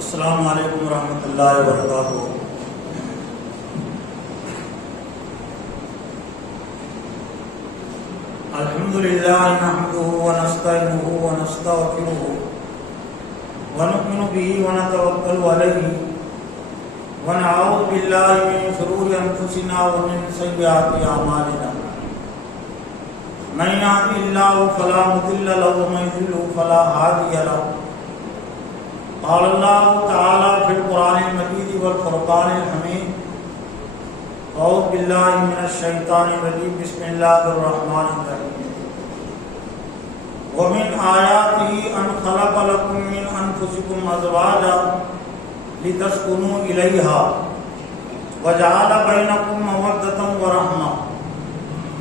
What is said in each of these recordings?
السلام علیکم ورحمۃ اللہ وبرکاتہ۔ الحمد للہ نحمده ونستعینه ونستغفره ونؤمن به ونتوکل علیہ ونعوذ باللہ من شرور انفسنا ومن سیئات اعمالنا، من یهده اللہ فلا مضل له ومن یضلل فلا ہادی له۔ قال اللہ تعالی فی القرآن المجید والفرقان الحمید، اعوذ باللہ من الشیطان الرجیم، بسم اللہ الرحمن الرحیم۔ ومن آیاتہ ان خلق لکم من انفسکم ازواجا لتسکنوا الیہا وجعل بینکم مودۃ ورحمۃ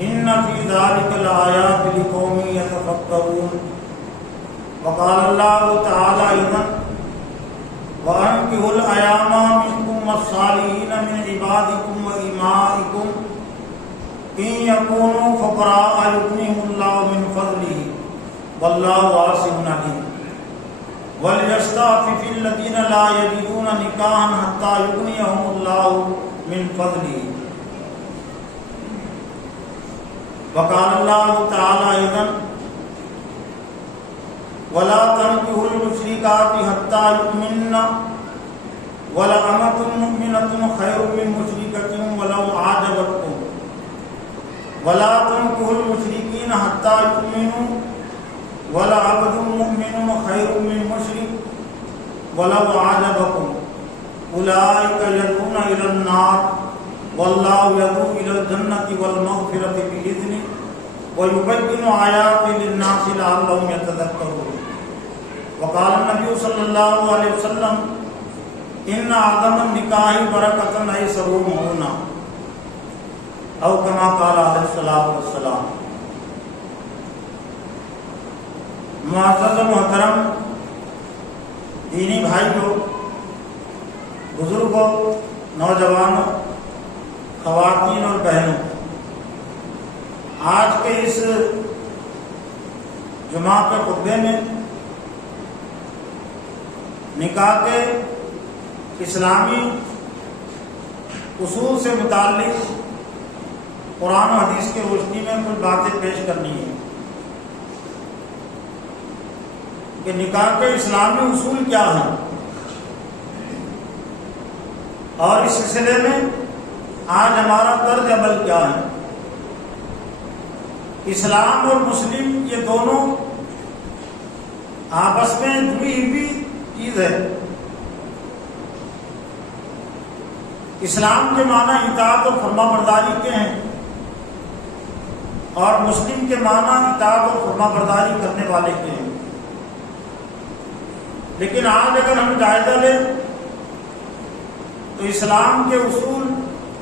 ان فی ذلک لآیات لقوم یتفکرون۔ وقال اللہ تعالی ایضا وَأَنكِحُوا الْأَيَامَ مِنكُمْ وَالصَّالِحِينَ مِنْ عِبَادِكُمْ وَإِمَائِكُمْ إِنْ يَكُونُوا فُقَرَاءَ يُغْنِهِمُ اللَّهُ مِنْ فَضْلِهِ وَاللَّهُ وَاسِعٌ عَلِيمٌ۔ وَلْيَسْتَعْفِفِ الَّذِينَ لَا يَجِدُونَ نِكَاحًا حَتَّى يُغْنِيَهُمُ اللَّهُ مِنْ فَضْلِهِ۔ وقال الله تعالى أيضا ولا تنكحوا المشركات حتى يؤمنن ولأمة مؤمنة خير من مشركة ولو أعجبتكم ولا تنكحوا المشركين حتى يؤمنوا ولعبد مؤمن خير من مشرك ولو أعجبكم أولئك يدعون إلى النار والله يدعو إلى الجنة والمغفرة بإذنه ويبين آياته للناس لعلهم يتذكرون۔ وقال النبي صلی اللہ علیہ وسلم ان اعظم النکاح برکۃ ایسرهن او کما قال علیہ الصلوۃ والسلام۔ معزز و محترم دینی بھائیوں، بزرگوں، نوجوانوں، خواتین اور بہنوں، آج کے اس جمعہ کے خطبے میں نکاح کے اسلامی اصول سے متعلق قرآن و حدیث کی روشنی میں کچھ باتیں پیش کرنی ہیں کہ نکاح کے اسلامی اصول کیا ہیں، اور اس سلسلے میں آج ہمارا طرز عمل کیا ہے۔ اسلام اور مسلم یہ دونوں آپس میں جڑی ہوئی چیز ہے۔ اسلام کے معنی اطاعت اور فرما برداری کے ہیں، اور مسلم کے معنی اطاعت اور فرما برداری کرنے والے کے ہیں۔ لیکن آج اگر ہم جائزہ لیں تو اسلام کے اصول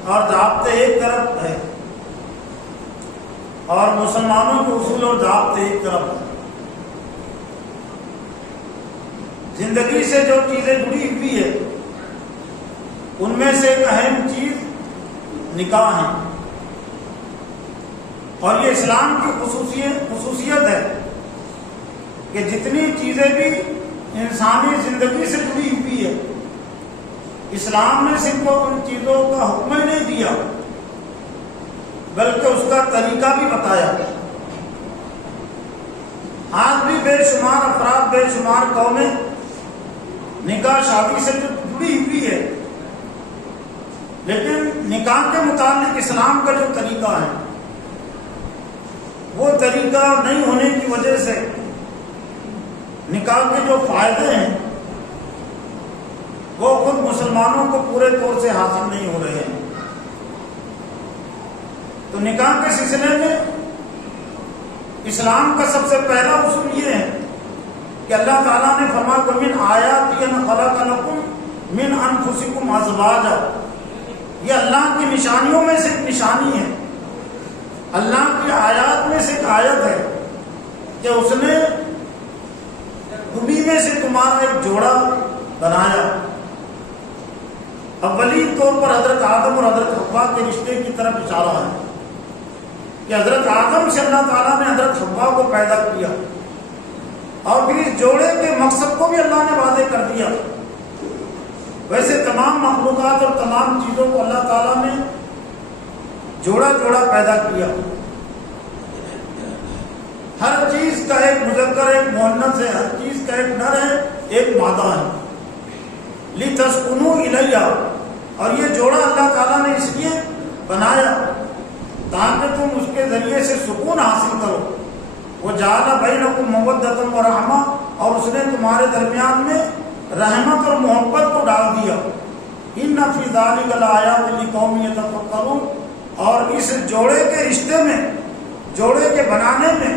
اور ضابطے ایک طرف ہے اور مسلمانوں کے اصول اور ضابطے ایک طرف ہے۔ زندگی سے جو چیزیں جڑی ہوئی ہے ان میں سے ایک اہم چیز نکاح ہے، اور یہ اسلام کی خصوصیت ہے کہ جتنی چیزیں بھی انسانی زندگی سے جڑی ہوئی ہے، اسلام نے صرف ان چیزوں کا حکم ہی نہیں دیا بلکہ اس کا طریقہ بھی بتایا۔ آج بھی بے شمار افراد، بے شمار قومیں نکاح شادی سے جو جڑی ہوئی ہے، لیکن نکاح کے متعلق اسلام کا جو طریقہ ہے وہ طریقہ نہیں ہونے کی وجہ سے نکاح کے جو فائدے ہیں وہ خود مسلمانوں کو پورے طور سے حاصل نہیں ہو رہے ہیں۔ تو نکاح کے سلسلے میں اسلام کا سب سے پہلا اصول یہ ہے کہ اللہ تعالیٰ نے فرمایا وَمِنْ آیَاتِهِ أَنْ خَلَقَ لَكُم مِّنْ أَنفُسِكُمْ أَزْوَاجًا، یہ اللہ کی نشانیوں میں سے ایک نشانی ہے، اللہ کی آیات میں سے ایک آیت ہے کہ اس نے دبی میں سے تمہارا ایک جوڑا بنایا۔ اولی طور پر حضرت آدم اور حضرت حوا کے رشتے کی طرف اشارہ ہے کہ حضرت آدم سے اللہ تعالیٰ نے حضرت حوا کو پیدا کیا، اور پھر اس جوڑے کے مقصد کو بھی اللہ نے واضح کر دیا ویسے تمام مخلوقات اور تمام چیزوں کو اللہ تعالیٰ نے جوڑا جوڑا پیدا کیا. ہر چیز کا ایک مذکر ایک مؤنث ہے، ہر چیز کا ایک نر ہے ایک مادہ ہے. لِتَسْكُنُوا إِلَيْهَا، اور یہ جوڑا اللہ تعالیٰ نے اس لیے بنایا تاکہ تم اس کے ذریعے سے سکون حاصل کرو. وَجَعَلَ بَيْنَكُم مَّوَدَّةً وَرَحْمَةً، اور اس نے تمہارے درمیان میں رحمت اور محبت کو ڈال دیا. إِنَّ فِي ذَلِكَ لَآيَاتٍ لِقَوْمٍ يَتَفَكَّرُونَ، اور اس جوڑے کے رشتے میں، جوڑے کے بنانے میں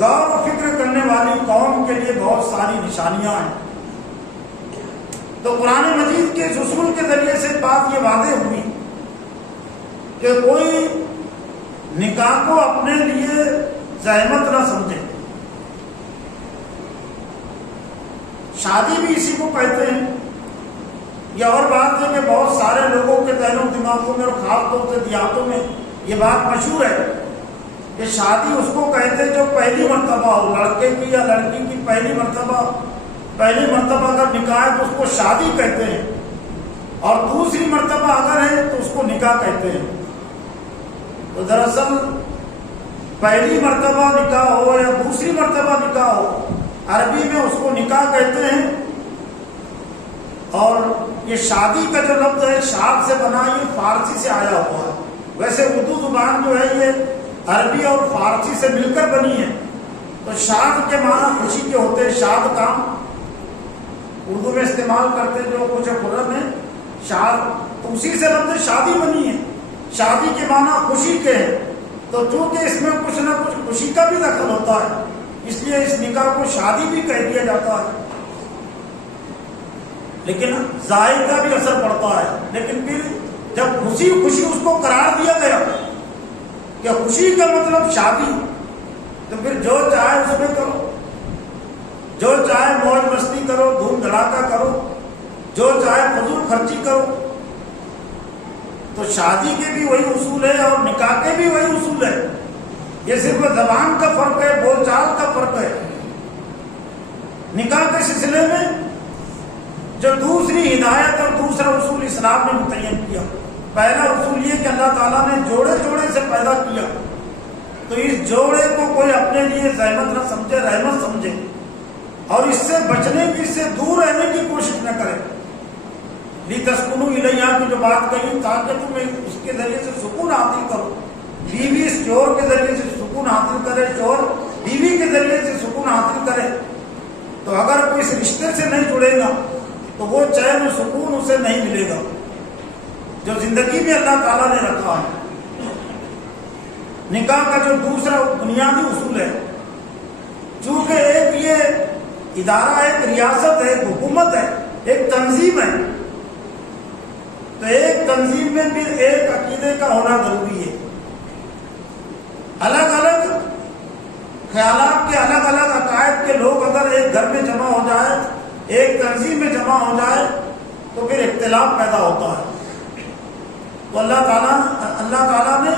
غور و فکر کرنے والی قوم کے لیے بہت ساری نشانیاں ہیں. تو قرآن مجید کے اس اصول کے ذریعے سے بات یہ واضح ہوئی کہ کوئی نکاح کو اپنے لیے زحمت نہ سمجھے. شادی بھی اسی کو کہتے ہیں. یہ اور بات ہے کہ بہت سارے لوگوں کے ذہن و دماغوں میں اور خاص طور سے دیہاتوں میں یہ بات مشہور ہے کہ شادی اس کو کہتے جو پہلی مرتبہ ہو، لڑکے کی یا لڑکی کی پہلی مرتبہ اگر نکاح ہے تو اس کو شادی کہتے ہیں، اور دوسری مرتبہ اگر ہے تو اس کو نکاح کہتے ہیں. تو دراصل پہلی مرتبہ نکاح ہو یا دوسری مرتبہ نکاح ہو، عربی میں اس کو نکاح کہتے ہیں. اور یہ شادی کا جو لفظ ہے شاد سے بنا، یہ فارسی سے آیا ہوا ہے. ویسے اردو زبان جو ہے یہ عربی اور فارسی سے مل کر بنی ہے. تو شاد کے معنی خوشی کے ہوتے ہیں، شاد کام اردو میں استعمال کرتے جو کچھ خرم ہے شاد، تو اسی سے لفظ شادی بنی ہے. شادی کے معنی خوشی کے ہیں. تو چونکہ اس میں کچھ نہ کچھ خوشی کا بھی دخل ہوتا ہے، اس لیے اس نکاح کو شادی بھی کہہ دیا جاتا ہے. لیکن ظاہر کا بھی اثر پڑتا ہے. لیکن پھر جب خوشی اس کو قرار دیا گیا کہ خوشی کا مطلب شادی، تو پھر جو چاہے اس میں کرو، جو چاہے موج مستی کرو، دھوم دھڑاکہ کرو، جو چاہے فضول خرچی کرو. تو شادی کے بھی وہی اصول ہے اور نکاح کے بھی وہی اصول ہے. یہ صرف زبان کا فرق ہے، بول چال کا فرق ہے. نکاح کے سلسلے میں جو دوسری ہدایت اور دوسرا اصول اسلام نے متعین کیا، پہلا اصول یہ کہ اللہ تعالیٰ نے جوڑے جوڑے سے پیدا کیا، تو اس جوڑے کو کوئی اپنے لیے زحمت نہ سمجھے، رحمت سمجھے، اور اس سے بچنے کی، اس سے دور رہنے کی کوشش نہ کرے. لِتَسْكُنُوا إِلَيْهَا کی جو بات کہی تاکہ تم اس کے ذریعے سے سکون حاصل کرو. بیوی اس شوہر کے ذریعے سے سکون حاصل کرے، شوہر بیوی کے ذریعے سے سکون حاصل کرے. تو اگر کوئی اس رشتے سے نہیں جڑے گا تو وہ چین و سکون اسے نہیں ملے گا جو زندگی میں اللہ تعالیٰ نے رکھا ہے. نکاح کا جو دوسرا بنیادی اصول ہے، چونکہ ایک یہ ادارہ ہے، ایک ریاست ہے، ایک حکومت ہے، ایک تنظیم ہے، تو ایک تنظیم میں بھی ایک عقیدے کا ہونا ضروری ہے. الگ الگ خیالات کے، الگ الگ عقائد کے لوگ اگر ایک گھر میں جمع ہو جائے، ایک تنظیم میں جمع ہو جائے، تو پھر اختلاف پیدا ہوتا ہے. تو اللہ تعالیٰ نے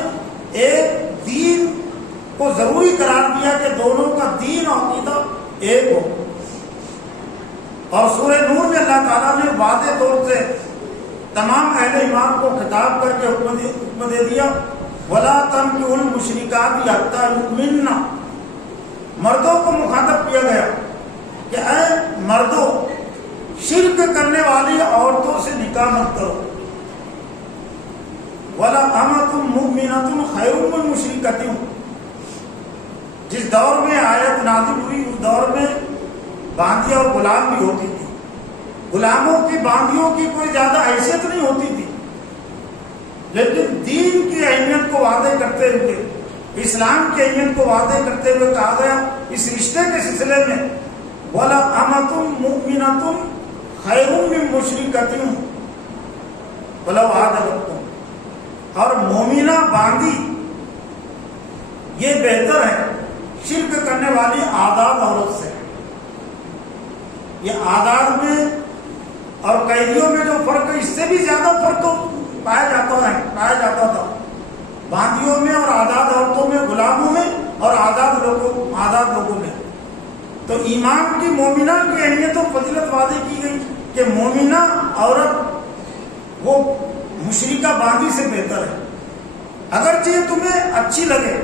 ایک دین کو ضروری قرار دیا کہ دونوں کا دین اور عقیدہ ایک ہو. اور سورہ نور میں اللہ تعالیٰ نے واضح طور سے تمام اہل ایمان کو خطاب کر کے حکم دے دیا، وَلَا تَنكِحُوا الْمُشْرِكَاتِ حَتَّىٰ يُؤْمِنَّ. مردوں کو مخاطب کیا گیا کہ اے مردوں، شرک کرنے والی عورتوں سے نکاح مت کرو. وَلَا أَمَةٌ مُؤْمِنَةٌ خَيْرٌ مِّن مُشْرِكَةٍ. جس دور میں آیت نازل ہوئی اس دور میں باندیاں اور غلام بھی ہوتی تھی. غلاموں کی، باندیوں کی کوئی زیادہ حیثیت نہیں ہوتی تھی، لیکن دین کی اہمیت کو واضح کرتے ہوئے، اسلام کی اہمیت کو واضح کرتے ہوئے کہا گیا اس رشتے کے سلسلے میں وَلَا أَمَةٌ مُؤْمِنَةٌ خَيْرٌ مِّن مُشْرِكَةٍ وَلَوْ أَعْجَبَتْكُمْ. اور مومنہ باندی یہ بہتر ہے شرک کرنے والی آزاد عورت سے. یہ آزاد میں اور قیدیوں میں جو فرق ہے، اس سے بھی زیادہ فرق پایا جاتا تھا باندیوں میں اور آزاد عورتوں میں، غلاموں میں اور آزاد لوگوں میں. تو ایمان کی، مومنہ کی اہمیت و فضیلت واضح کی گئی. کہ مومنہ عورت وہ مشرکہ باندھی سے بہتر ہے، اگرچہ تمہیں اچھی لگے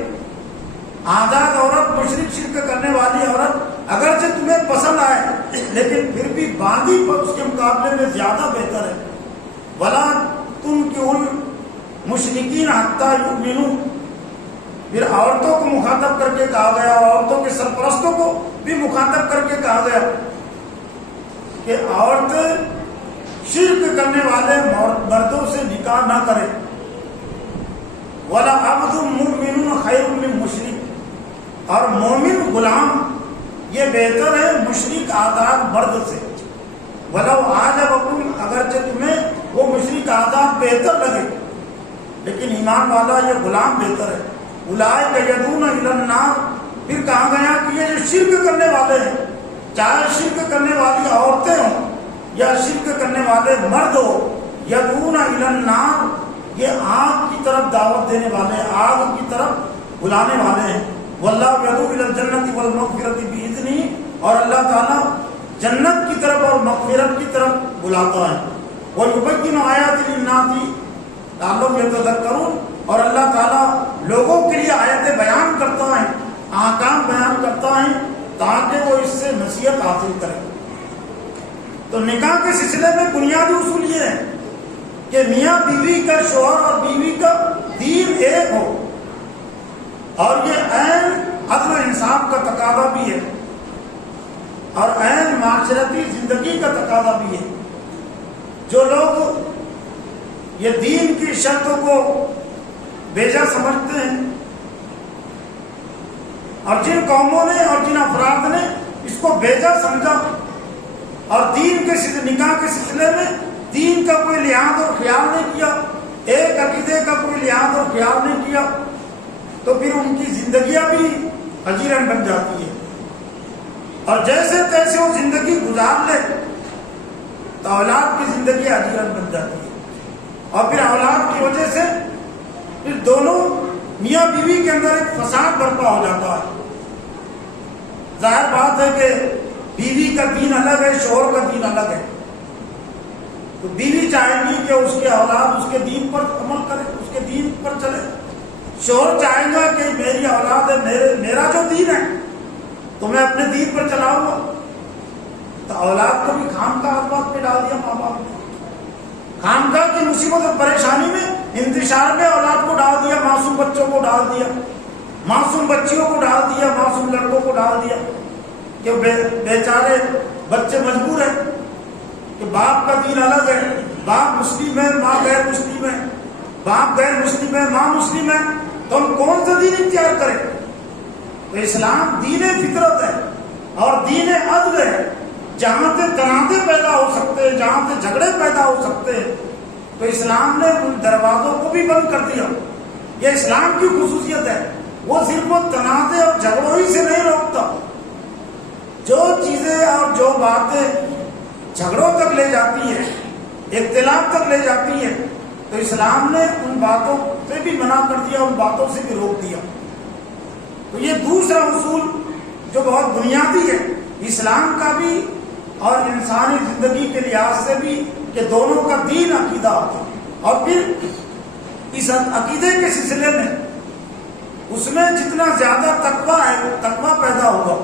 آزاد عورت، مشرک شرک کرنے والی عورت اگرچہ تمہیں پسند آئے، لیکن پھر بھی باندھی پر اس کے مقابلے میں زیادہ بہتر ہے۔ ولا تنکحوا المشرکین حتی یؤمنوا، پھر عورتوں کو مخاطب کر کے کہا گیا، عورتوں کے سرپرستوں کو بھی مخاطب کر کے کہا گیا کہ عورت شرک کرنے والے مردوں سے نکاح نہ کرے۔ ولا عبد مؤمن خیر من مشرک، اور مومن غلام یہ بہتر ہے مشرک آزاد مرد سے۔ ولو اعجبکم، اگرچہ تمہیں وہ مشرک آزاد بہتر لگے، لیکن ایمان والا یہ غلام بہتر ہے۔ اولئک یدعون الی النار، پھر کہا گیا کہ یہ جو شرک کرنے والے ہیں، چاہے شرک کرنے والی عورتیں ہوں یا شرک کرنے والے مرد ہو، یدعون الی النار، یہ آگ کی طرف دعوت دینے والے، آگ کی طرف بلانے والے ہیں۔ واللہ یدعو الی الجنۃ والمغفرۃ باذنہ، اور اللہ تعالیٰ جنت کی طرف اور مغفرت کی طرف بلاتا ہے۔ وَيُبَيِّنُ آیاتہ للناس لعلہم یتذکرون، اور اللہ تعالیٰ لوگوں کے لیے آیتیں بیان کرتا ہے، احکام بیان کرتا ہے تاکہ وہ اس سے نصیحت حاصل کرے۔ تو نکاح کے سلسلے میں بنیادی اصول یہ ہے کہ میاں بیوی کا، شوہر اور بیوی کا دین ایک ہو، اور یہ عین عدل و انصاف کا تقاضا بھی ہے اور عین معاشرتی زندگی کا تقاضا بھی ہے۔ جو لوگ یہ دین کی شرطوں کو بیجا سمجھتے ہیں، اور جن قوموں نے اور جن افراد نے اس کو بیجا سمجھا اور دین کے نکاح کے سلسلے میں دین کا کوئی لحاظ اور خیال نہیں کیا، ایک عقیدے کا کوئی لحاظ اور خیال نہیں کیا، تو پھر ان کی زندگیاں بھی اجیرن بن جاتی ہے، اور جیسے تیسے وہ زندگی گزار لے تو اولاد کی زندگی اجیرن بن جاتی ہے، اور پھر اولاد کی وجہ سے پھر دونوں میاں بیوی کے اندر ایک فساد برپا ہو جاتا ہے۔ ظاہر بات ہے کہ بیوی کا دین الگ ہے، شوہر کا دین الگ ہے، تو بیوی چاہے گی کہ اس کے اولاد اس کے دین پر عمل کرے، اس کے دین پر چلے، شوہر چاہے گا کہ میری اولاد ہے، میرا جو دین ہے تو میں اپنے دین پر چلاؤں گا۔ تو اولاد کو بھی خامخواہ بات پہ ڈال دیا ماں باپ نے، خامخواہ کی مصیبت اور پریشانی میں، انتشار میں اولاد کو ڈال دیا، معصوم بچوں کو ڈال دیا، معصوم بچیوں کو ڈال دیا، معصوم لڑکوں کو ڈال دیا، کہ بیچارے بچے مجبور ہیں کہ باپ کا دین الگ ہے، باپ مسلم ہے، ماں غیر مسلم ہے، باپ غیر مسلم ہے، ماں مسلم ہے، تو ہم کون سا دین اختیار کریں؟ تو اسلام دین فطرت ہے اور دین عدل ہے۔ جہاں سے تنازع پیدا ہو سکتے ہیں، جہاں سے جھگڑے پیدا ہو سکتے ہیں، تو اسلام نے ان دروازوں کو بھی بند کر دیا۔ یہ اسلام کی خصوصیت ہے، وہ صرف وہ تنازع اور جھگڑوں ہی سے نہیں روکتا، جو چیزیں اور جو باتیں جھگڑوں تک لے جاتی ہیں، اختلاف تک لے جاتی ہیں، تو اسلام نے ان باتوں سے بھی منع کر دیا، ان باتوں سے بھی روک دیا۔ تو یہ دوسرا اصول جو بہت بنیادی ہے اسلام کا بھی اور انسانی زندگی کے لحاظ سے بھی، کہ دونوں کا دین عقیدہ ہوتا ہے، اور پھر اس عقیدے کے سلسلے میں اس میں جتنا زیادہ تقویٰ ہے، تقویٰ پیدا ہوگا،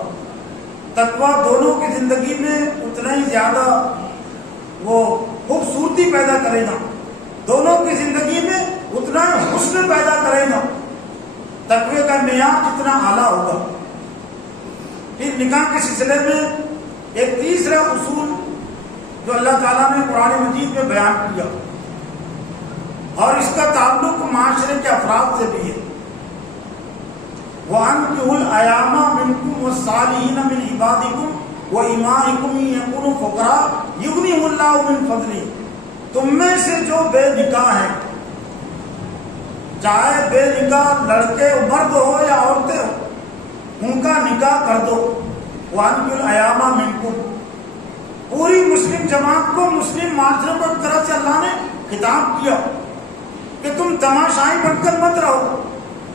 تقویٰ دونوں کی زندگی میں اتنا ہی زیادہ وہ خوبصورتی پیدا کرے گا، دونوں کی زندگی میں اتنا حسن پیدا کرے گا، تقوی کا معیار جتنا اعلیٰ ہوگا۔ پھر نکاح کے سلسلے میں ایک تیسرا اصول جو اللہ تعالیٰ نے قرآن مجید میں بیان کیا، اور اس کا تعلق معاشرے کے افراد سے بھی ہے، وَأَنكِحُوا الْأَيَامَ مِنكُمْ وَالصَّالِحِينَ مِنْ عِبَادِكُمْ وَإِمَائِكُمْ إِن يَكُونُوا فُقَرَاءَ يُغْنِهِمُ اللَّهُ مِنْ فَضْلِهِ، تم میں سے جو بے نکاح ہیں، چاہے بے نکاح لڑکے مرد ہو یا عورتیں ہو، ان کا نکاح کر دو۔ وَأَنكِحُوا الْأَيَامَ مِنكُمْ، پوری مسلم جماعت کو، مسلم معاشرے کو ایک طرح سے اللہ نے خطاب کیا کہ تم تماشائی بن کر مت رہو،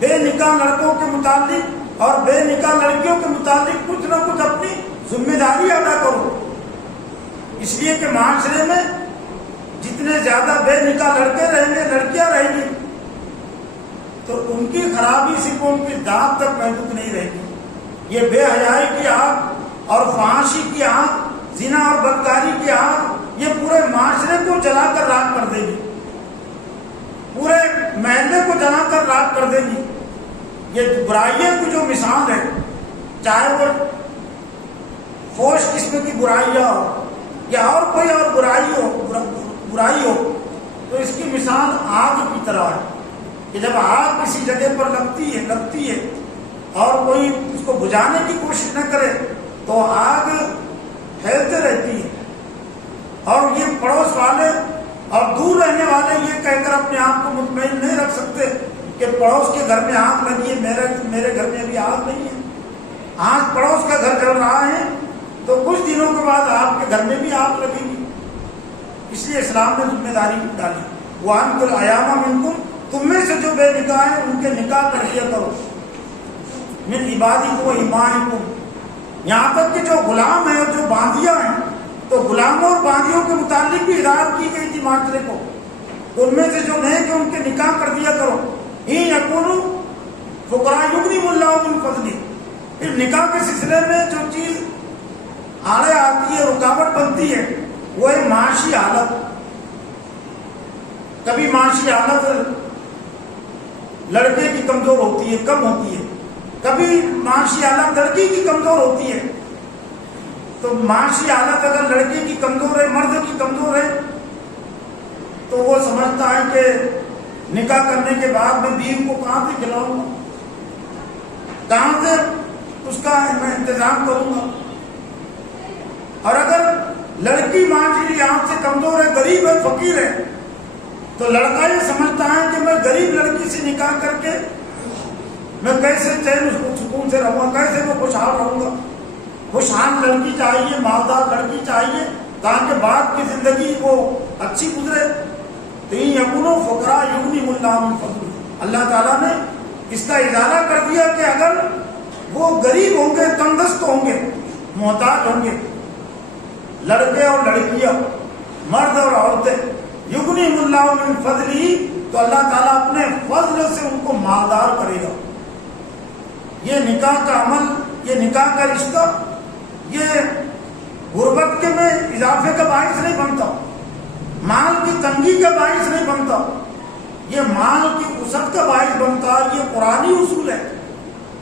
بے نکاح لڑکوں کے متعلق اور بے نکاح لڑکیوں کے متعلق کچھ نہ کچھ اپنی ذمہ داری ادا کرو۔ اس لیے کہ معاشرے میں جتنے زیادہ بے نکاح لڑکے رہیں گے، لڑکیاں رہیں گی، تو ان کی خرابی صرف ان کی دانت تک محدود نہیں رہے گی۔ یہ بے حیائی کی آگ اور فحاشی کی آگ، زنا اور بدکاری کی آگ، یہ پورے معاشرے کو جلا کر راکھ کر دے گی، پورے محلے کو جلا کر راکھ کر دے گی۔ یہ برائیوں کی جو مثال ہے، چاہے وہ فوش قسم کی برائیاں ہو یا اور کوئی اور برائی ہو، تو اس کی مثال آگ کی طرح ہے کہ جب آگ کسی جگہ پر لگتی ہے اور کوئی اس کو بجھانے کی کوشش نہ کرے تو آگ پھیلتے رہتی ہے، اور یہ پڑوس والے اور دور رہنے والے یہ کہہ کر اپنے آپ کو مطمئن نہیں رکھ سکتے کہ پڑوس کے گھر میں آگ لگی ہے، میرے گھر میں بھی آگ نہیں ہے۔ آج پڑوس کا گھر جل رہا ہے تو کچھ دنوں کے بعد آپ کے گھر میں بھی آگ لگے گی۔ اس لیے اسلام نے ذمہ داری ڈالی، وَأَنْتُ الْأَيَامَ مِنْكُمْ، تم میں سے جو بے نکاح ہیں ان کے نکاح کر دیا کرو، من عبادکم و امائکم، یہاں تک کہ جو غلام ہیں اور جو باندیاں ہیں، تو غلاموں اور باندیوں کے متعلق بھی ہدایت کی گئی تھی معاشرے کو، ان میں سے جو نہیں کہ ان کے نکاح کر دیا کرو۔ ان یکونوا فقراء یغنیہم اللہ من فضلہ، پھر نکاح کے سلسلے میں جو چیز آڑے آتی ہے، رکاوٹ بنتی ہے، وہ ہے معاشی حالت۔ کبھی معاشی حالت لڑکے کی کمزور ہوتی ہے، کم ہوتی ہے، کبھی معاشی حالت لڑکی کی کمزور ہوتی ہے۔ تو معاشی حالت اگر لڑکے کی کمزور ہے، مرد کی کمزور ہے، تو وہ سمجھتا ہے کہ نکاح کرنے کے بعد میں بیوی کو کہاں سے کھلاؤں گا، کہاں سے اس کا میں انتظام کروں گا۔ اور اگر لڑکی معاشی لحاظ سے کمزور ہے، غریب ہے، فقیر ہے، تو لڑکا یہ سمجھتا ہے کہ میں غریب لڑکی سے نکاح کر کے میں کیسے چین سکون سے رہوں گا، کیسے میں خوشحال رہوں گا۔ خوشحال لڑکی چاہیے، مالدار لڑکی چاہیے تاکہ بعد کی زندگی کو اچھی گزرے۔ تو ان یکونوا فقراء یغنیہم اللہ من فضلہ، اللہ تعالیٰ نے اس کا ازالہ کر دیا کہ اگر وہ غریب ہوں گے، تنگدست ہوں گے، محتاج ہوں گے، لڑکے اور لڑکیاں، مرد اور عورتیں، یغنیہم اللہ من فضلہ، تو اللہ تعالیٰ اپنے فضل سے ان کو مالدار کرے گا۔ یہ نکاح کا عمل، یہ نکاح کا رشتہ، یہ غربت کے میں اضافے کا باعث نہیں بنتا، مال کی تنگی کا باعث نہیں بنتا، یہ مال کی وسعت کا باعث بنتا ہے۔ یہ قرآنی اصول ہے،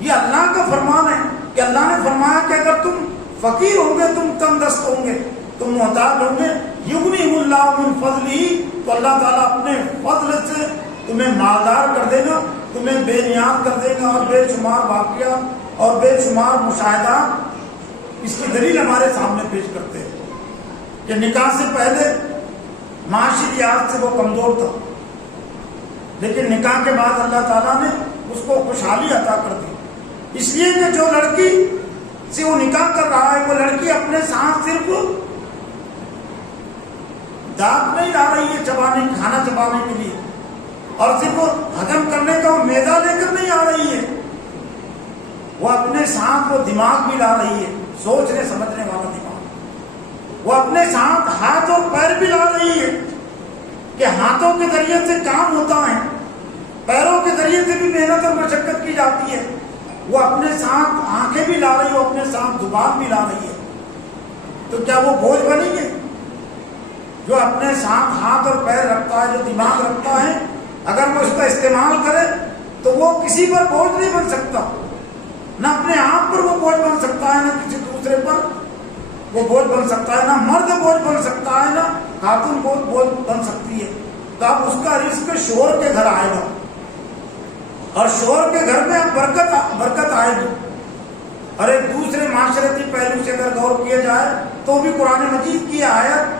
یہ اللہ کا فرمان ہے کہ اللہ نے فرمایا کہ اگر تم فقیر ہوں گے، تم تنگدست ہوں گے، تم محتاج ہوں گے، یغنیہم اللہ من فضلہ، تو اللہ تعالیٰ اپنے فضل سے تمہیں مالدار کر دے گا، تمہیں بے نیاز کر دے گا۔ اور بے شمار واقعات اور بے شمار مشاہدات اس کی دلیل ہمارے سامنے پیش کرتے ہیں کہ نکاح سے پہلے معاشی لحاظ سے وہ کمزور تھا، لیکن نکاح کے بعد اللہ تعالیٰ نے اس کو خوشحالی عطا کر دی۔ اس لیے کہ جو لڑکی سے وہ نکاح کر رہا ہے، وہ لڑکی اپنے ساتھ صرف دانت نہیں لا رہی ہے چبانے، کھانا چبانے کے لیے، اور صرف ہضم کرنے کا وہ میدہ لے کر نہیں آ رہی ہے، وہ اپنے ساتھ وہ دماغ بھی لا رہی ہے، سوچنے سمجھنے والا دماغ، وہ اپنے ساتھ ہاتھ اور پیر بھی لا رہی ہے کہ ہاتھوں کے ذریعے سے کام ہوتا ہے، پیروں کے ذریعے سے بھی محنت اور مشقت کی جاتی ہے، وہ اپنے ساتھ آنکھیں بھی لا رہی ہے، وہ اپنے ساتھ زبان بھی لا رہی ہے۔ تو کیا وہ بوجھ بنیں گے؟ جو اپنے ساتھ ہاتھ اور پیر رکھتا ہے، جو دماغ رکھتا ہے، اگر وہ اس کا استعمال کرے تو وہ کسی پر بوجھ نہیں بن سکتا، نہ اپنے آپ پر وہ بوجھ بن سکتا ہے، نہ کسی دوسرے پر وہ بوجھ بن سکتا ہے، نہ مرد بوجھ بن سکتا ہے، نہ خاتون بوجھ بن سکتی ہے۔ تو اب اس کا رزق شوہر کے گھر آئے گا، اور شوہر کے گھر میں برکت آئے گی۔ اور ایک دوسرے معاشرتی پہلو سے اگر غور کیا جائے تو بھی قرآن مجید کی آیت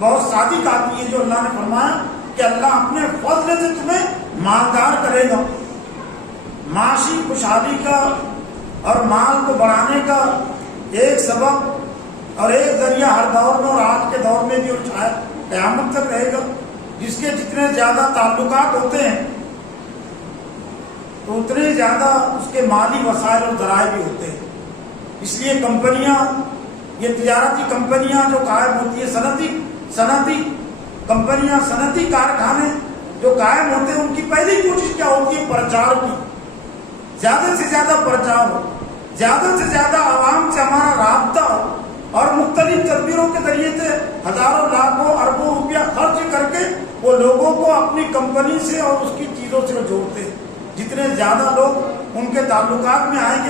بہت صادق آتی ہے، جو اللہ نے فرمایا کہ اللہ اپنے فضل سے تمہیں مالدار کرے گا۔ معاشی خوشحالی کا اور مال کو بڑھانے کا ایک سبب اور ایک ذریعہ ہر دور میں اور آج کے دور میں بھی اور شاید قیامت تک رہے گا، جس کے جتنے زیادہ تعلقات ہوتے ہیں تو اتنے زیادہ اس کے مالی وسائل اور ذرائع بھی ہوتے ہیں۔ اس لیے کمپنیاں یہ تجارتی کمپنیاں جو قائم ہوتی ہے، صنعتی کمپنیاں، صنعتی کارخانے جو قائم ہوتے ہیں، ان کی پہلی کوشش کیا ہوتی ہے؟ پرچار کی، زیادہ سے زیادہ پرچار ہو، زیادہ سے زیادہ عوام سے ہمارا رابطہ ہو، اور مختلف تدبیروں کے ذریعے سے ہزاروں لاکھوں اربوں روپیہ خرچ کر کے وہ لوگوں کو اپنی کمپنی سے اور اس کی چیزوں سے جوڑتے ہیں۔ جتنے زیادہ لوگ ان کے تعلق میں آئیں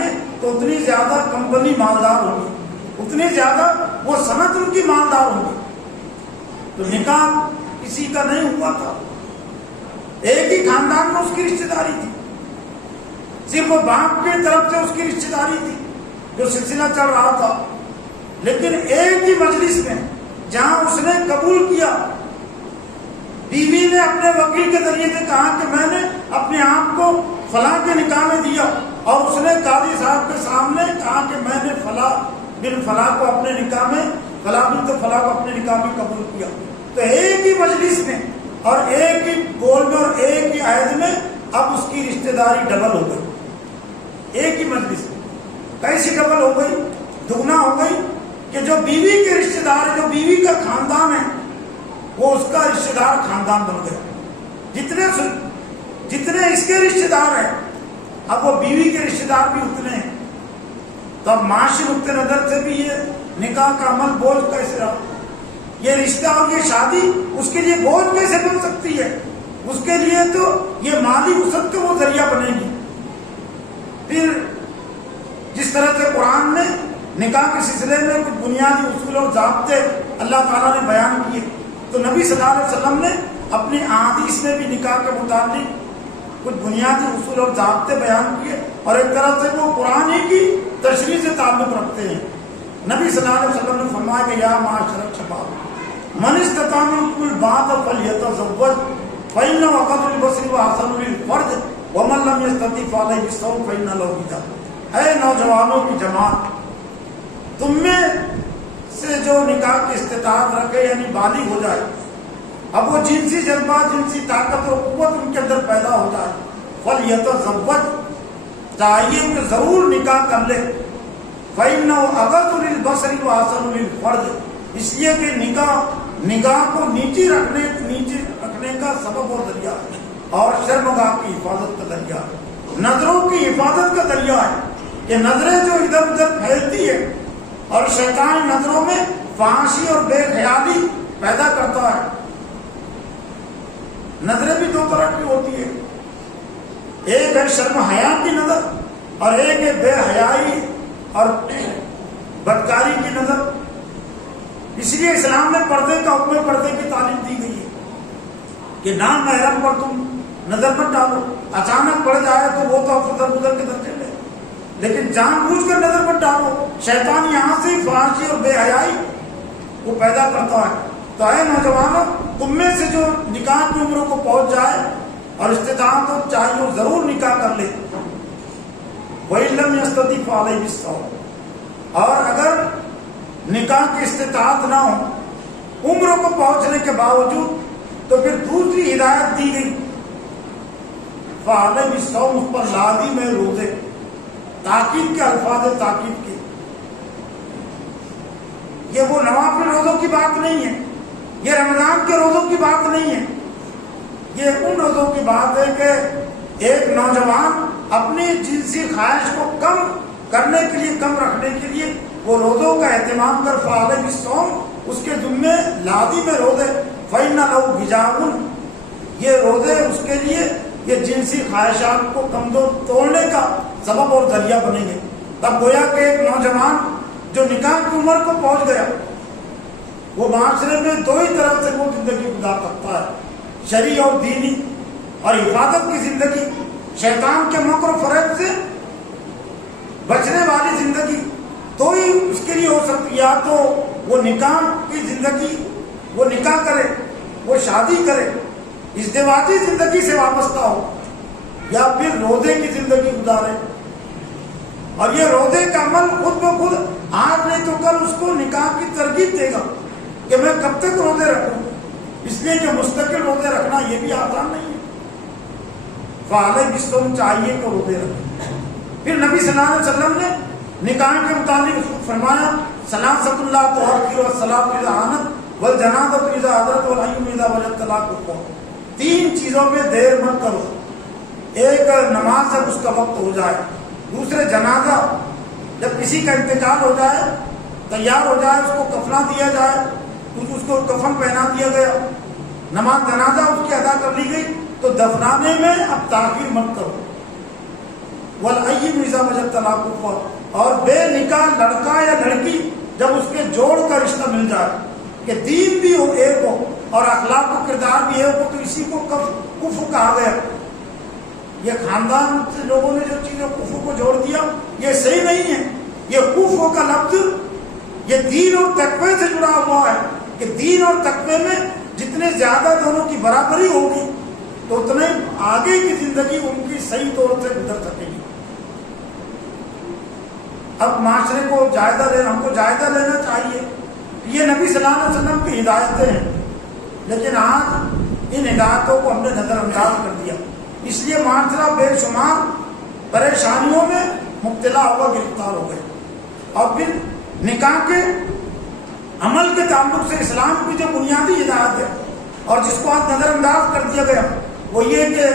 گے تو اتنی زیادہ کمپنی مالدار ہوگی، اتنی زیادہ وہ صنعت ان کی مالدار ہوگی۔ تو نکاح کسی کا نہیں ہوا تھا، ایک ہی خاندان میں اس کی رشتہ داری تھی، صرف وہ باپ کی طرف سے اس کی رشتہ داری تھی جو سلسلہ چل رہا تھا، لیکن ایک ہی مجلس میں جہاں اس نے قبول کیا، بیوی نے اپنے وکیل کے ذریعے سے کہا کہ میں نے اپنے آپ کو فلاں کے نکاح میں دیا، اور اس نے قاضی صاحب کے سامنے کہا کہ میں نے فلاں بن فلاں کو اپنے نکاح میں، فلاں بن فلاں کو اپنے نکاح میں قبول کیا، تو ایک ہی مجلس میں اور ایک ہی بول میں اور ایک ہی عہد میں اب اس کی رشتہ داری ڈبل ہو گئی، ایک ہی مجلس میں۔ کیسی ڈبل ہو گئی؟ دگنا ہو گئی کہ جو بیوی کے رشتہ دار ہے، جو بیوی کا خاندان ہے، وہ اس کا رشتہ دار خاندان بن گئے، جتنے اس کے رشتہ دار ہیں اب وہ بیوی کے رشتہ دار بھی اتنے ہیں۔ تو اب معاشی نقطۂ نظر سے بھی یہ نکاح کا عمل بوجھ کیسے رہا؟ یہ رشتہ اور یہ شادی اس کے لیے بوجھ کیسے بن سکتی ہے؟ اس کے لیے تو یہ مالی وسعت کا وہ ذریعہ بنے گی۔ پھر جس طرح سے قرآن نے نکاح کے سلسلے میں کچھ بنیادی اصول اور ضابطے اللہ تعالیٰ نے بیان کیے، تو نبی صلی اللہ علیہ وسلم نے اپنی احادیث میں بھی نکاح کے متعلق کچھ بنیادی اصول اور ضابطے بیان کیے، اور ایک طرح سے وہ قرآن ہی کی تشریح سے تعلق رکھتے ہیں۔ نبی صلی اللہ علیہ وسلم نے فرمایا کہ یا معاشر الشباب من استطاع منکم الباءۃ فلیتزوج فإنه أغض للبصر وأحسن للفرج ومن لم يستطع فعليه بالصوم فإن له وجاء۔ اے نوجوانوں کی جماعت، تم میں سے جو نکاح کی استطاعت رکھے یعنی بالغ ہو جائے، اب وہ جنسی جذبہ، جنسی طاقت اور قوت ان کے اندر پیدا ہو جائے، فلیتزوج، چاہیے کہ ضرور نکاح کر لے، فإنه أغض للبصر وأحسن للفرج، اس لیے کہ نگاہ کو نیچی رکھنے کا سبب اور ذریعہ ہے، اور شرمگاہ کی حفاظت کا ذریعہ ہے، نظروں کی حفاظت کا ذریعہ ہے کہ نظریں جو ادھر ادھر پھیلتی ہے اور شیطان نظروں میں فحاشی اور بے خیالی پیدا کرتا ہے۔ نظریں بھی دو طرح کی ہوتی ہے، ایک ہے شرم حیا کی نظر اور ایک ہے بے حیائی اور بدکاری کی نظر۔ اس لیے اسلام میں پردے کا حکم، پردے کی تعلیم دی گئی ہے کہ نامحرم پر تم نظر مت ڈالو، اچانک پڑ جائے تو وہ تو افضل ادھر کے درجے میں، لیکن جان بوجھ کر نظر مت ڈالو، شیطان یہاں سے فحاشی اور بے حیائی وہ پیدا کرتا ہے۔ تو اے نوجوانوں، تم میں سے جو نکاح کی عمر کو پہنچ جائے اور استطاعت ہو، چاہیے وہ ضرور نکاح کر لے، وَإِن لَّمْ يَسْتَطِعْ فَعَلَيْهِ بِالصَّوْمِ، اور اگر نکاح کی استطاعت نہ ہو عمر کو پہنچنے کے باوجود، تو پھر دوسری ہدایت دی گئی، فَعَلَيْهِ بِالصَّوْمِ، اس پر لازم ہے روزے، تاکید کے الفاظ تاکید کے۔ یہ وہ نوافل روزوں کی بات نہیں ہے، یہ رمضان کے روزوں کی بات نہیں ہے، یہ ان روزوں کی بات ہے کہ ایک نوجوان اپنی جنسی خواہش کو کم کرنے کے لیے، کم رکھنے کے لیے وہ روزوں کا اہتمام کر، فعلیہ بالصوم، اس کے ذمے لازم ہے روزے، فإن له وجاء، یہ روزے اس کے لیے یہ جنسی خواہشات کو کمزور توڑنے کا سبب اور ذریعہ بنیں گے۔ تب گویا کہ ایک نوجوان جو نکاح کی عمر کو پہنچ گیا، وہ معاشرے میں دو ہی طرح سے وہ زندگی گزار سکتا ہے، شرعی اور دینی، اور حفاظت کی زندگی، شیطان کے مکر و فریب سے بچنے والی زندگی تو ہی اس کے لیے ہو سکتی، یا تو وہ نکاح کی زندگی، وہ نکاح کرے، وہ شادی کرے، ازدواجی زندگی سے وابستہ ہو، یا پھر روزے کی زندگی گزارے۔ اور یہ روزے کا عمل خود بخود آج نہیں تو کل اس کو نکاح کی ترغیب دے گا کہ میں کب تک روزے رکھوں، اس لیے کہ مستقل روزے رکھنا یہ بھی آسان نہیں ہے۔ فعلیہ بالصوم، چاہیے کہ روزے رکھیں۔ پھر نبی صلی اللہ علیہ وسلم نے نکاح کے متعلق فرمایا سلاست اللہ توقیر والصلاۃ اذا آنت والجنازۃ اذا حضرت والعیم اذا وجب طلاق. تین چیزوں میں دیر مت کرو. ایک نماز جب اس کا وقت ہو جائے، دوسرے جنازہ جب کسی کا انتقال ہو جائے، تیار ہو جائے، اس کو کفنا دیا جائے، اس کو کفن پہنا دیا گیا، نماز جنازہ اس کی ادا کر لی گئی، تو دفنانے میں اب تاخیر مت کرو. والعیم اذا وجب طلاق. اور بے نکاح لڑکا یا لڑکی جب اس کے جوڑ کا رشتہ مل جائے کہ دین بھی ہو ایک ہو اور اخلاق و کردار بھی ایک ہو، تو اسی کو کفر کہا گیا. یہ خاندان سے لوگوں نے جو چیزیں کفر کو جوڑ دیا یہ صحیح نہیں ہے. یہ کفر کا لفظ یہ دین اور تقوی سے جڑا ہوا ہے کہ دین اور تقوی میں جتنے زیادہ دونوں کی برابری ہوگی تو اتنے آگے کی زندگی ان کی صحیح طور سے گزر سکے گی. اب معاشرے کو ہم کو جائزہ لینا چاہیے. یہ نبی صلی اللہ علیہ وسلم کی ہدایتیں ہیں، لیکن آج ان ہدایتوں کو ہم نے نظر انداز کر دیا. اس لیے معاشرہ بے شمار پریشانیوں میں مبتلا ہوا، گرفتار ہو گئے. اور پھر نکاح کے عمل کے تعلق سے اسلام کی جو بنیادی ہدایت ہے اور جس کو آج نظر انداز کر دیا گیا وہ یہ کہ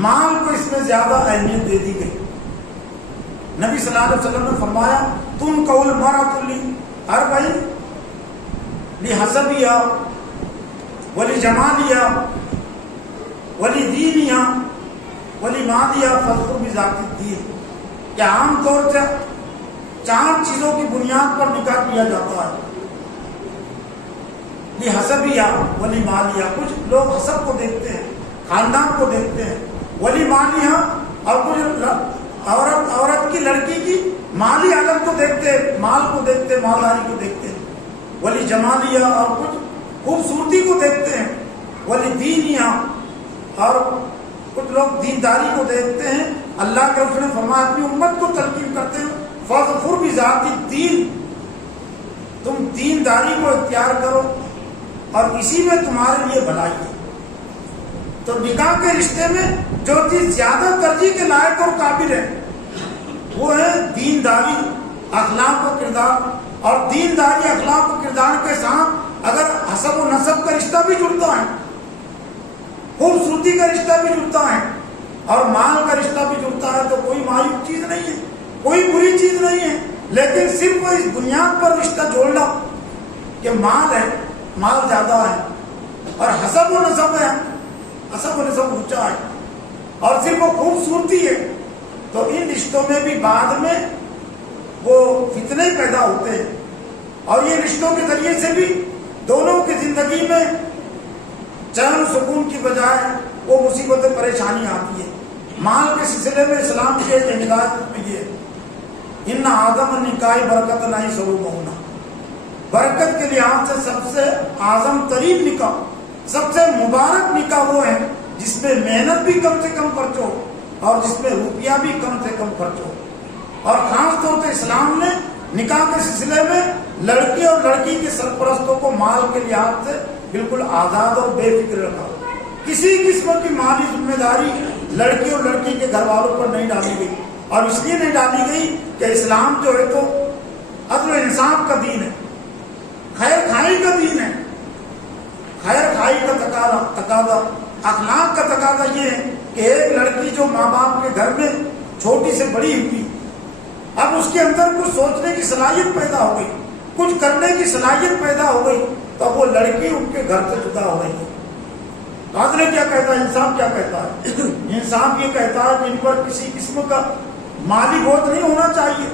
مال کو اس میں زیادہ اہمیت دے دی گئی. نبی صلی اللہ علیہ وسلم نے فرمایا تم قول مرۃ اربعین لحسبها ولجمالها ولدینها ولمالها فاظفر بذات الدین. کہ عام طور سے 4 چیزوں کی بنیاد پر نکاح کیا جاتا ہے. لحسبها ولمالها. کچھ لوگ حسب کو دیکھتے ہیں، خاندان کو دیکھتے ہیں. ولمالها اور کچھ عورت کی لڑکی کی مالی حالت کو دیکھتے، مال کو دیکھتے، مالداری کو دیکھتے ہیں. ولی جمالیہ اور کچھ خوبصورتی کو دیکھتے ہیں. ولی دینیہ اور کچھ لوگ دینداری کو دیکھتے ہیں. اللہ کے رسول نے فرمایا اپنی امت کو تلقین کرتے ہیں فاظفر بذات الدین. تم دینداری کو اختیار کرو اور اسی میں تمہارے لیے بھلائی ہے. تو نکاح کے رشتے میں جو چیز زیادہ ترجیح کے لائق اور قابل ہے وہ ہے دینداری، اخلاق و کردار. اور دینداری، اخلاق و کردار کے ساتھ اگر حسب و نسب کا رشتہ بھی جڑتا ہے، خوبصورتی کا رشتہ بھی جڑتا ہے اور مال کا رشتہ بھی جڑتا ہے تو کوئی معیوب چیز نہیں ہے، کوئی بری چیز نہیں ہے. لیکن صرف اس بنیاد پر رشتہ جوڑنا کہ مال ہے، مال زیادہ ہے اور حسب و نسب ہے، حسب و نسب اونچا ہے اور صرف وہ خوبصورتی ہے، تو ان رشتوں میں بھی بعد میں وہ فتنے پیدا ہوتے ہیں. اور یہ رشتوں کے ذریعے سے بھی دونوں کی زندگی میں چین و سکون کی بجائے وہ مصیبت پریشانی آتی ہے. مال کے سلسلے میں اسلام کی ایک ہدایت میں یہ ان آدم النکاح برکت نہیں سرو ہونا. برکت کے لحاظ سے سب سے اعظم ترین نکاح، سب سے مبارک نکاح وہ ہے جس میں محنت بھی کم سے کم خرچ ہو اور جس میں روپیہ بھی کم سے کم خرچ ہو. اور خاص طور سے اسلام نے نکاح کے سلسلے میں لڑکی اور لڑکی کے سرپرستوں کو مال کے لحاظ سے بالکل آزاد اور بے فکر رکھا. کسی قسم کی مالی ذمہ داری لڑکی اور لڑکی کے گھر والوں پر نہیں ڈالی گئی. اور اس لیے نہیں ڈالی گئی کہ اسلام جو ہے تو عدل و انصاف کا دین ہے، خیر خائی کا دین ہے. خیر خائی کا تقاضا، اخلاق کا تقاضا یہ ہے کہ ایک لڑکی جو ماں باپ کے گھر میں چھوٹی سے بڑی ہوئی، اب اس کے اندر کچھ سوچنے کی صلاحیت پیدا ہو گئی، کچھ کرنے کی صلاحیت پیدا ہو گئی، تو وہ لڑکی ان کے گھر سے جدا ہو رہی ہے. عدل کیا کہتا ہے، انصاف کیا کہتا ہے؟ انصاف یہ کہتا ہے کہ ان پر کسی قسم کا مالی بوجھ نہیں ہونا چاہیے،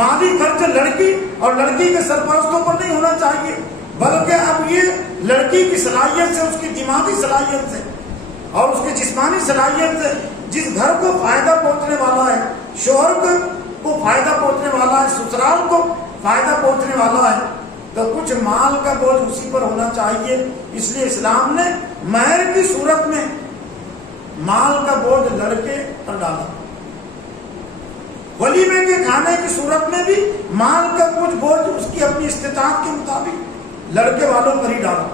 مالی خرچ لڑکی اور لڑکی کے سرپرستوں پر نہیں ہونا چاہیے، بلکہ اب یہ لڑکی کی صلاحیت سے، اس کی دماغی صلاحیت سے اور اس کی جسمانی صلاحیت سے جس گھر کو فائدہ پہنچنے والا ہے، شوہر کو فائدہ پہنچنے والا ہے، سسرال کو فائدہ پہنچنے والا ہے، تو کچھ مال کا بوجھ اسی پر ہونا چاہیے. اس لیے اسلام نے مہر کی صورت میں مال کا بوجھ لڑکے پر ڈالا. ولیمے کے کھانے کی صورت میں بھی مال کا کچھ بوجھ اس کی اپنی استطاعت کے مطابق لڑکے والوں پر ہی ڈالا.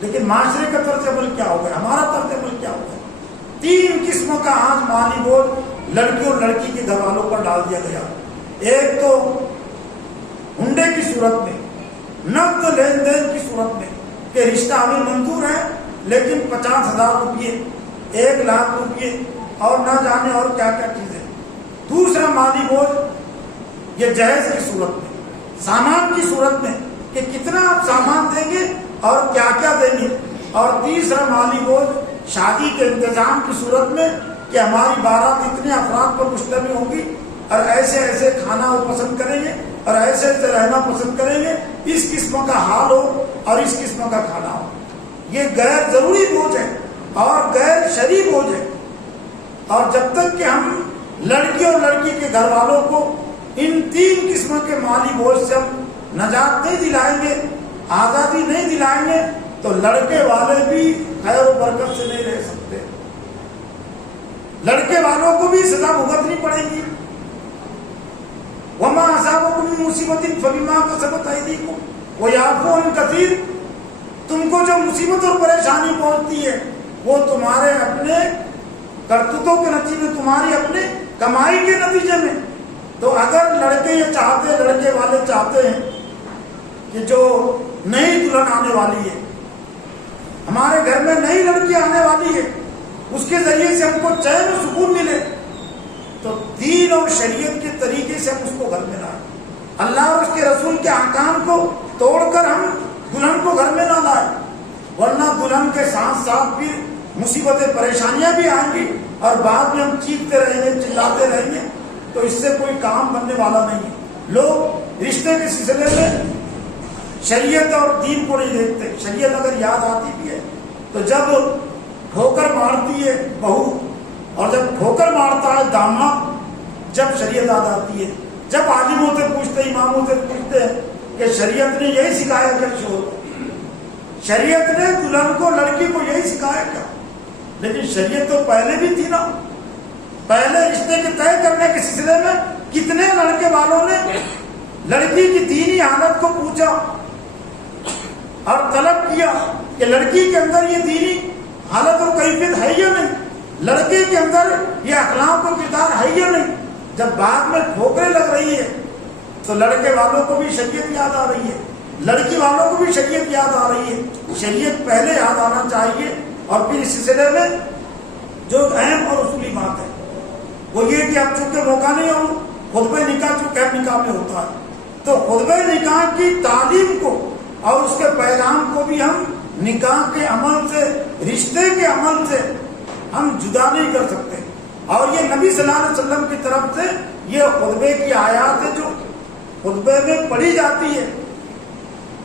لیکن معاشرے کا طرز عمل کیا ہو گیا، ہمارا طرز عمل کیا ہو گیا؟ 3 قسم کا آج مالی بوجھ لڑکی اور لڑکی کے گھر والوں پر ڈال دیا گیا. ایک تو ہنڈے کی صورت میں، نقد لین دین کی صورت میں کہ رشتہ ہمیں منظور ہے لیکن 50,000 روپئے، 1,00,000 روپئے اور نہ جانے اور کیا کیا چیزیں۔ دوسرا مالی بوجھ یہ جہیز کی صورت میں، سامان کی صورت میں کہ کتنا آپ سامان دیں گے اور کیا کیا دیں گے۔ اور تیسرا مالی بوجھ شادی کے انتظام کی صورت میں کہ ہماری بارات اتنے افراد پر مشتمل ہوگی اور ایسے ایسے کھانا وہ پسند کریں گے اور ایسے ایسے رہنا پسند کریں گے، اس قسم کا حال ہو اور اس قسم کا کھانا ہو۔ یہ غیر ضروری بوجھ ہے اور غیر شرعی بوجھ ہے۔ اور جب تک کہ ہم لڑکی اور لڑکی کے گھر والوں کو ان 3 قسم کے مالی بوجھ سے ہم نجات نہیں دلائیں گے، آزادی نہیں دلائیں گے، تو لڑکے والے بھی خیر و برکت سے نہیں رہ سکتے، لڑکے والوں کو بھی سزا بھگتنی پڑے گی۔ وما اصابکم من مصیبت فبما کسبت ایدیکم ویعفو عن کثیر، تم کو جو مصیبت اور پریشانی پہنچتی ہے وہ تمہارے اپنے کرتوتوں کے نتیجے میں، تمہاری اپنے کمائی کے نتیجے میں۔ تو اگر لڑکے یہ چاہتے، لڑکے والے چاہتے ہیں کہ جو نئی دلہن آنے والی ہے، ہمارے گھر میں نئی لڑکی آنے والی ہے، اس کے ذریعے سے ہم کو چین و سکون ملے، تو دین اور شریعت کے طریقے سے ہم اس کو گھر میں لائیں، اللہ اور اس کے رسول کے احکام کو توڑ کر ہم دلہن کو گھر میں نہ لائیں، ورنہ دلہن کے ساتھ ساتھ بھی مصیبتیں پریشانیاں بھی آئیں گی اور بعد میں ہم چیختے رہیں گے، چلاتے رہیں گے، تو اس سے کوئی کام بننے والا نہیں ہے۔ لوگ رشتے کے سلسلے میں شریعت اور دین کو نہیں دیکھتے۔ شریعت اگر یاد آتی بھی ہے تو جب ٹھوکر مارتی ہے بہو اور جب ٹھوکر مارتا ہے داماد، جب شریعت یاد آتی ہے، جب عالموں سے پوچھتے، اماموں سے پوچھتے ہیں کہ شریعت نے یہی سکھایا کیا؟ شریعت نے دلہن کو، لڑکی کو یہی سکھایا کیا؟ لیکن شریعت تو پہلے بھی تھی نا۔ پہلے رشتے کے طے کرنے کے سلسلے میں کتنے لڑکے والوں نے لڑکی کی دینی حالت کو پوچھا اور طلب کیا کہ لڑکی کے اندر یہ دینی حالت اور کیفیت ہے یا نہیں، لڑکے کے اندر یہ اخلاق و کردار ہے یا نہیں۔ جب بعد میں ٹھوکریں لگ رہی ہے تو لڑکے والوں کو بھی شریعت یاد آ رہی ہے، لڑکی والوں کو بھی شریعت یاد آ رہی ہے۔ شریعت پہلے یاد آنا چاہیے۔ اور پھر اس سلسلے میں جو اہم اور اصولی بات ہے وہ یہ کہ اب چونکہ موقع نہیں ہو، خطبہ نکاح چونکہ نکاح میں ہوتا ہے، تو خطبہ نکاح کی تعلیم کو اور اس کے پیغام کو بھی ہم نکاح کے عمل سے، رشتے کے عمل سے ہم جدا نہیں کر سکتے۔ اور یہ نبی صلی اللہ علیہ وسلم کی طرف سے یہ خطبے کی آیات ہے جو خطبے میں پڑھی جاتی ہے،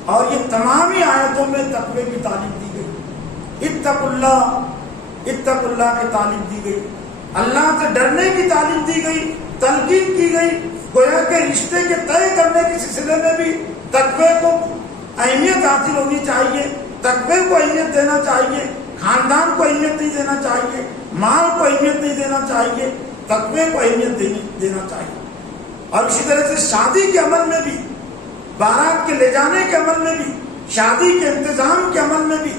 اور یہ تمام ہی آیتوں میں تقوی کی تعلیم دی گئی، اتقوا اللہ کی تعلیم دی گئی، اللہ سے ڈرنے کی تعلیم دی گئی، تلقین کی گئی۔ گویا کہ رشتے کے طے کرنے کے سلسلے میں بھی تقوی کو اہمیت حاصل ہونی چاہیے، تقوی کو اہمیت دینا چاہیے، خاندان کو اہمیت نہیں دینا چاہیے، مال کو اہمیت نہیں دینا چاہیے، تقوی کو اہمیت دینا چاہیے۔ اور اسی طرح سے شادی کے عمل میں بھی، بارات کے لے جانے کے عمل میں بھی، شادی کے انتظام کے عمل میں بھی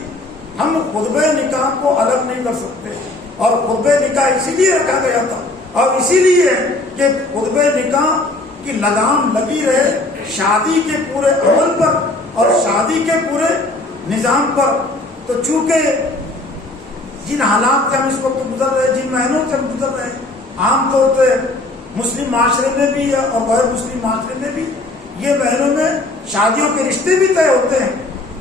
ہم خطبہ نکاح کو الگ نہیں کر سکتے۔ اور خطبہ نکاح اسی لیے رکھا گیا تھا اور اسی لیے کہ خطبہ نکاح کی لگام لگی رہے شادی کے پورے عمل پر اور شادی کے پورے نظام پر۔ تو چونکہ جن حالات سے ہم اس وقت گزر رہے، جن مہینوں سے ہم گزر رہے ہیں، عام طور پہ مسلم معاشرے میں بھی اور غیر مسلم معاشرے میں بھی یہ مہینوں میں شادیوں کے رشتے بھی طے ہوتے ہیں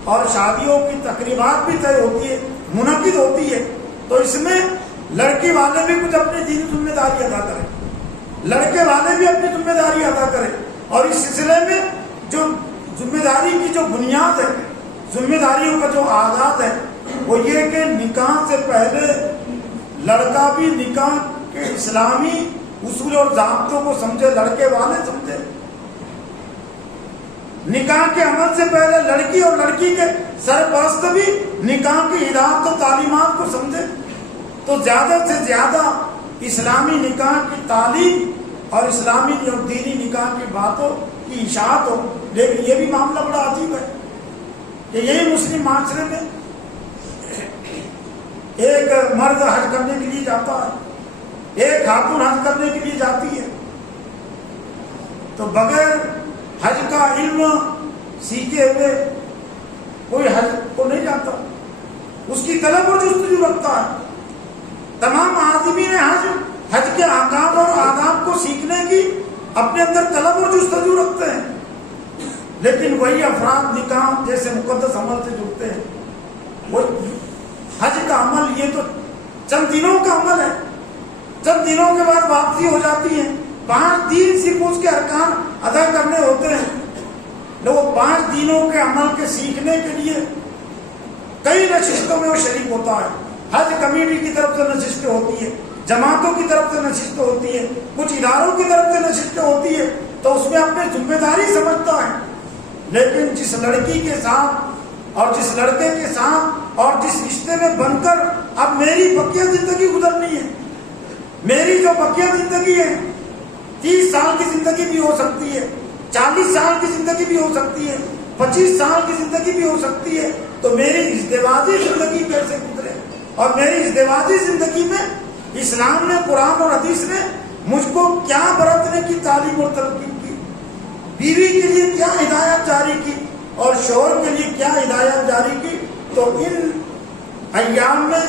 اور شادیوں کی تقریبات بھی طے ہوتی ہے، منعقد ہوتی ہے۔ تو اس میں لڑکی والے بھی کچھ اپنی دینی ذمہ داری ادا کریں، لڑکے والے بھی اپنی ذمہ داری ادا کریں۔ اور اس سلسلے میں جو ذمہ داری کی جو بنیاد ہے، ذمہ داریوں کا جو آغاز ہے، وہ یہ کہ نکاح سے پہلے لڑکا بھی نکاح کے اسلامی اصول اور ضابطوں کو سمجھے، لڑکے والے سمجھے۔ نکاح کے عمل سے پہلے لڑکی اور لڑکی کے سرپرست بھی نکاح کی ہدایت و تعلیمات کو سمجھے۔ تو زیادہ سے زیادہ اسلامی نکاح کی تعلیم اور اسلامی اور دینی نکاح کی باتوں کی اشاعت ہو۔ لیکن یہ بھی معاملہ بڑا عجیب ہے کہ یہی مسلم معاشرے میں ایک مرد حج کرنے کے لیے جاتا ہے، ایک خاتون حج کرنے کے لیے جاتی ہے، تو بغیر حج کا علم سیکھے ہوئے کوئی حج کو نہیں جانتا، اس کی طلب اور جستجو رکھتا ہے۔ تمام عازمین حج کے احکام اور آداب کو سیکھنے کی اپنے اندر طلب اور جستجو رکھتے ہیں، لیکن وہی افراد نکاح جیسے مقدس عمل سے جڑتے ہیں۔ وہ حج کا عمل یہ تو چند دنوں کا عمل ہے، چند دنوں کے بعد واپسی ہو جاتی ہے۔ 5 دن صرف اس کے ارکان ادا کرنے ہوتے ہیں، وہ 5 دنوں کے عمل کے سیکھنے کے لیے کئی نشستوں میں وہ شریک ہوتا ہے۔ حج کمیٹی کی طرف سے نشستیں ہوتی ہے، جماعتوں کی طرف سے نشستیں ہوتی ہے، کچھ اداروں کی طرف سے نشستیں ہوتی ہے، تو اس میں اپنی ذمہ داری سمجھتا ہے۔ لیکن جس لڑکی کے ساتھ اور جس لڑکے کے ساتھ اور جس رشتے میں بن کر اب میری بقیہ زندگی گزرنی ہے، میری جو بقیہ زندگی ہے 30 سال کی زندگی بھی ہو سکتی ہے، 40 سال کی زندگی بھی ہو سکتی ہے، 25 سال کی زندگی بھی ہو سکتی ہے، تو میری ازدواجی زندگی کیسے گزرے؟ اور میری ازدواجی زندگی میں اسلام نے، قرآن اور حدیث نے مجھ کو کیا برتنے کی تعلیم اور ترغیب کی، بیوی کے لیے کیا ہدایت جاری کی اور شوہر کے لیے کیا ہدایت جاری کی۔ تو ان ایام میں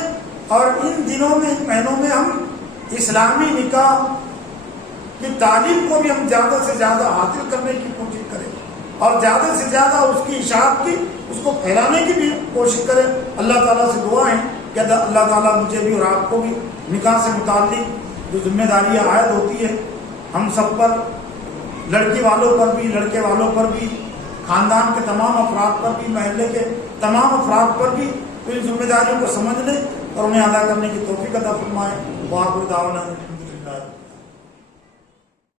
اور ان دنوں میں، ان مہینوں میں ہم اسلامی نکاح کی تعلیم کو بھی ہم زیادہ سے زیادہ حاصل کرنے کی کوشش کریں اور زیادہ سے زیادہ اس کی اشاعت کی، اس کو پھیلانے کی بھی کوشش کریں۔ اللہ تعالیٰ سے دعا ہے کہ اللہ تعالیٰ مجھے بھی اور آپ کو بھی نکاح سے متعلق جو ذمہ داریاں عائد ہوتی ہے ہم سب پر، لڑکی والوں پر بھی، لڑکے والوں پر بھی، خاندان کے تمام افراد پر بھی، محلے کے تمام افراد پر بھی ان ذمہ داریوں کو سمجھنے اور انہیں ادا کرنے کی توفیق عطا فرمائے۔ وآخر دعوانا